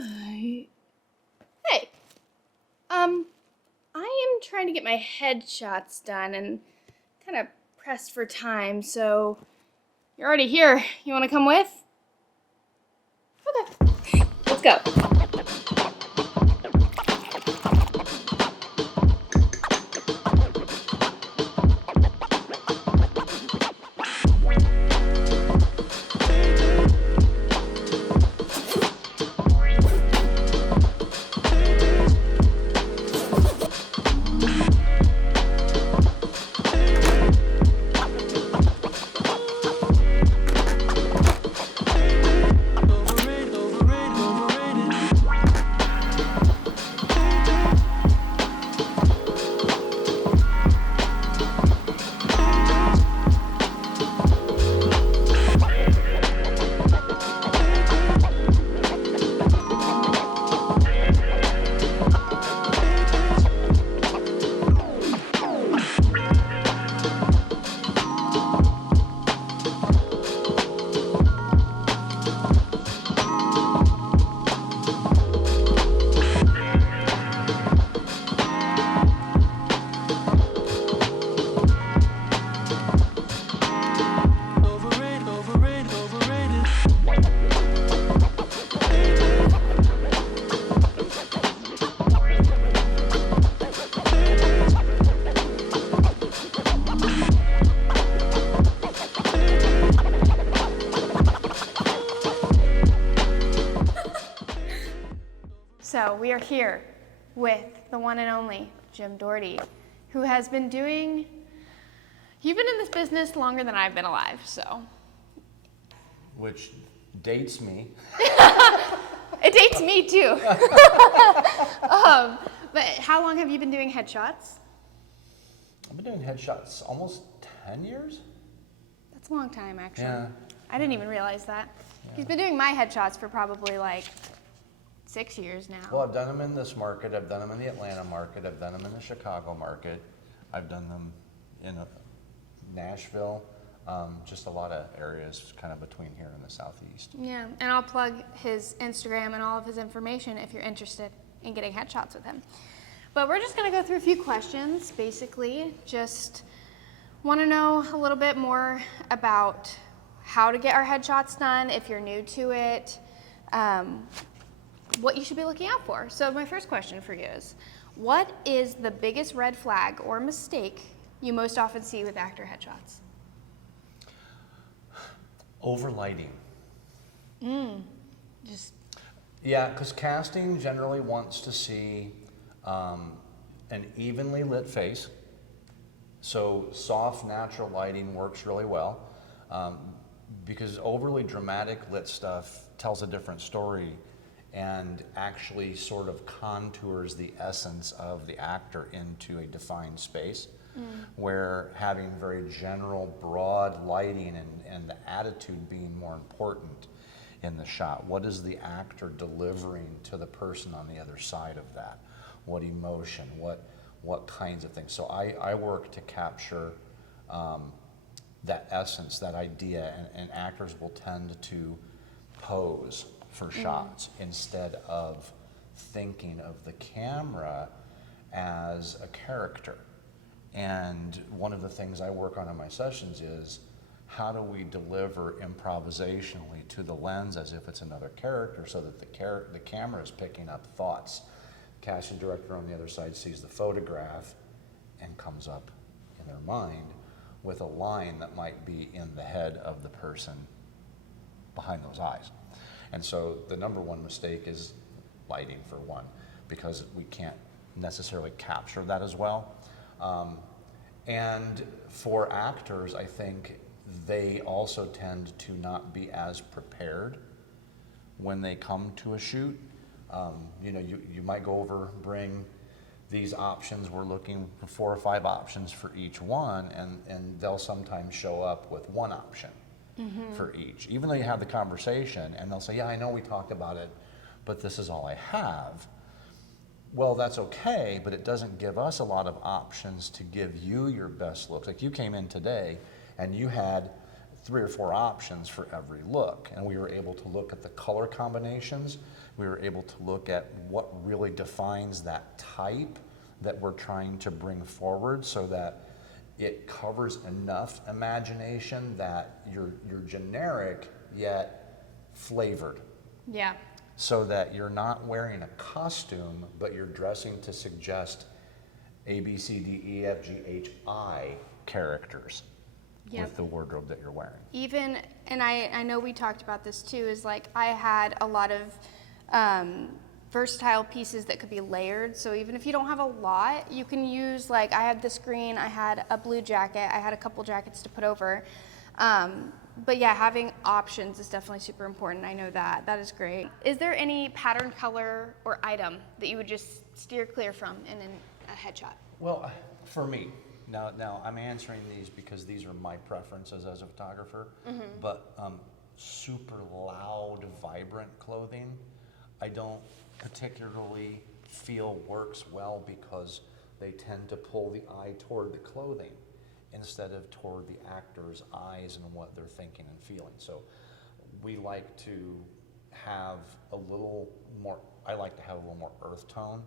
Hey, I am trying to get my headshots done and kind of pressed for time, so you're already here. You want to come with? Okay, let's go. So we are here with the one and only Jim Dougherty, who has been doing, you've been in this business longer than I've been alive, so. Which dates me. It dates me too. But how long have you been doing headshots? I've been doing headshots almost 10 years. That's a long time, actually. Yeah. I didn't even realize that. Yeah. He's been doing my headshots for probably like 6 years now. Well, I've done them in this market, I've done them in the Atlanta market, I've done them in the Chicago market, I've done them in Nashville, just a lot of areas kind of between here and the Southeast. Yeah, and I'll plug his Instagram and all of his information if you're interested in getting headshots with him. But we're just gonna go through a few questions, basically. Just wanna know a little bit more about how to get our headshots done, if you're new to it, what you should be looking out for. So my first question for you is, what is the biggest red flag or mistake you most often see with actor headshots? Overlighting. Just Yeah, because casting generally wants to see an evenly lit face. So soft, natural lighting works really well because overly dramatic lit stuff tells a different story and actually sort of contours the essence of the actor into a defined space. Where having very general, broad lighting and the attitude being more important in the shot. What is the actor delivering to the person on the other side of that? What emotion, what kinds of things? So I work to capture that essence, that idea, and actors will tend to pose for shots instead of thinking of the camera as a character. And one of the things I work on in my sessions is how do we deliver improvisationally to the lens as if it's another character so that the camera is picking up thoughts. The casting director on the other side sees the photograph and comes up in their mind with a line that might be in the head of the person behind those eyes. And so the number one mistake is lighting, for one, because we can't necessarily capture that as well. And for actors, I think they also tend to not be as prepared when they come to a shoot. You might go over, bring these options. We're looking for 4 or 5 options for each one, and they'll sometimes show up with one option for each, even though you have the conversation, and they'll say, yeah, I know we talked about it, but this is all I have. Well, that's okay, but it doesn't give us a lot of options to give you your best looks. Like you came in today and you had 3 or 4 options for every look, and we were able to look at the color combinations. We were able to look at what really defines that type that we're trying to bring forward, so that it covers enough imagination that you're generic yet flavored. Yeah. So that you're not wearing a costume, but you're dressing to suggest A, B, C, D, E, F, G, H, I characters. Yep. With the wardrobe that you're wearing. Even, and I know we talked about this too, is like I had a lot of versatile pieces that could be layered. So even if you don't have a lot, you can use, like I had this green, I had a blue jacket, I had a couple jackets to put over. But yeah, having options is definitely super important. I know that. That is great. Is there any pattern, color, or item that you would just steer clear from in a headshot? Well, for me, now I'm answering these because these are my preferences as a photographer, but super loud, vibrant clothing, I don't particularly feel works well because they tend to pull the eye toward the clothing instead of toward the actor's eyes and what they're thinking and feeling. So we like to have a little more, I like to have a little more earth tone,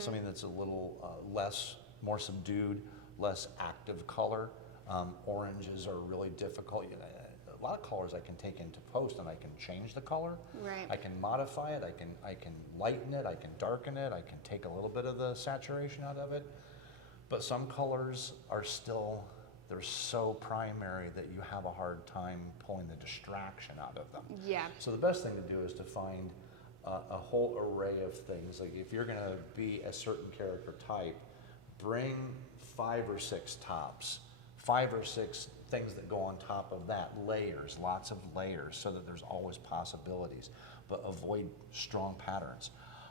something that's a little more subdued, less active color. Oranges are really difficult. You know, a lot of colors I can take into post and I can change the color. Right. I can modify it, I can lighten it, I can darken it, I can take a little bit of the saturation out of it. But some colors are still, they're so primary that you have a hard time pulling the distraction out of them. Yeah. So the best thing to do is to find a whole array of things. Like if you're gonna be a certain character type, bring 5 or 6 tops, 5 or 6 things that go on top of that, layers, lots of layers, so that there's always possibilities, but avoid strong patterns.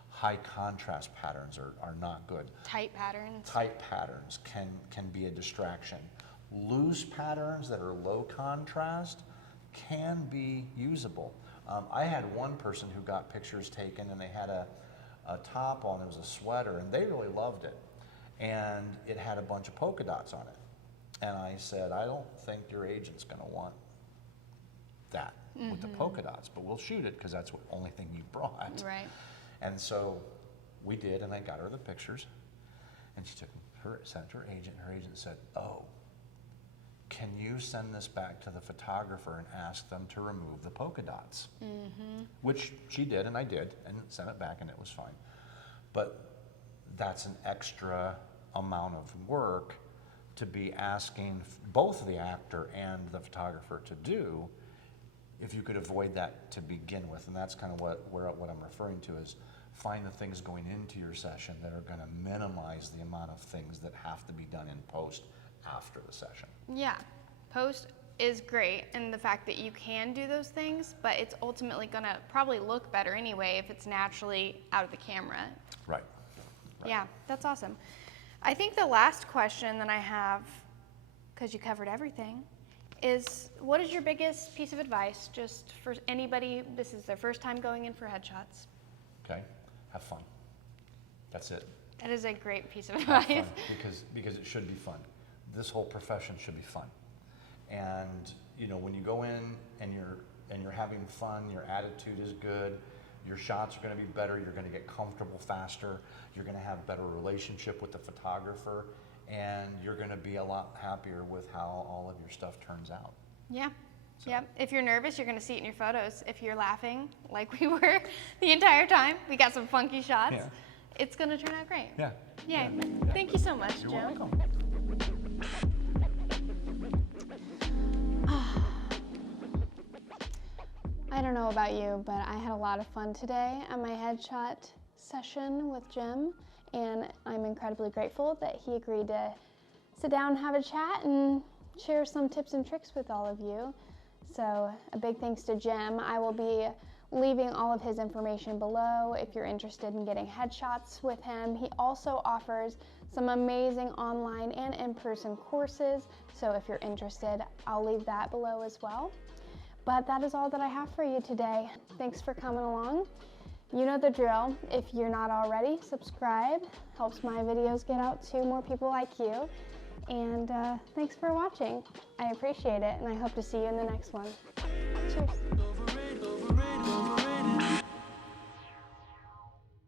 High contrast patterns are not good. Tight patterns? Tight patterns can be a distraction. Loose patterns that are low contrast can be usable. I had one person who got pictures taken and they had a top on, it was a sweater, and they really loved it. And it had a bunch of polka dots on it. And I said, I don't think your agent's gonna want that with the polka dots, but we'll shoot it because that's the only thing you brought. Right. And so we did, and I got her the pictures, and she sent her agent, and her agent said, oh, can you send this back to the photographer and ask them to remove the polka dots? Which she did, and I did, and sent it back, and it was fine. But that's an extra amount of work to be asking both the actor and the photographer to do if you could avoid that to begin with. And that's kind of what I'm referring to is find the things going into your session that are going to minimize the amount of things that have to be done in post after the session. Yeah, post is great, and the fact that you can do those things, but it's ultimately going to probably look better anyway if it's naturally out of the camera. Right. Yeah, that's awesome. I think the last question that I have, because you covered everything, is what is your biggest piece of advice just for anybody, this is their first time going in for headshots? Okay, have fun. That's it. That is a great piece of advice. Have fun, because it should be fun. This whole profession should be fun. And you know, when you go in and you're having fun, your attitude is good, your shots are going to be better, you're going to get comfortable faster, you're going to have a better relationship with the photographer, and you're going to be a lot happier with how all of your stuff turns out. Yeah. So. Yep. If you're nervous, you're going to see it in your photos. If you're laughing, like we were the entire time, we got some funky shots, it's going to turn out great. Yeah. Yay. Yeah. Thank you so much, Jim. You're welcome. I don't know about you, but I had a lot of fun today at my headshot session with Jim, and I'm incredibly grateful that he agreed to sit down and have a chat and share some tips and tricks with all of you. So a big thanks to Jim. I will be leaving all of his information below if you're interested in getting headshots with him. He also offers some amazing online and in-person courses, so if you're interested, I'll leave that below as well. But that is all that I have for you today. Thanks for coming along. You know the drill. If you're not already, subscribe. Helps my videos get out to more people like you. And thanks for watching. I appreciate it, and I hope to see you in the next one. Cheers.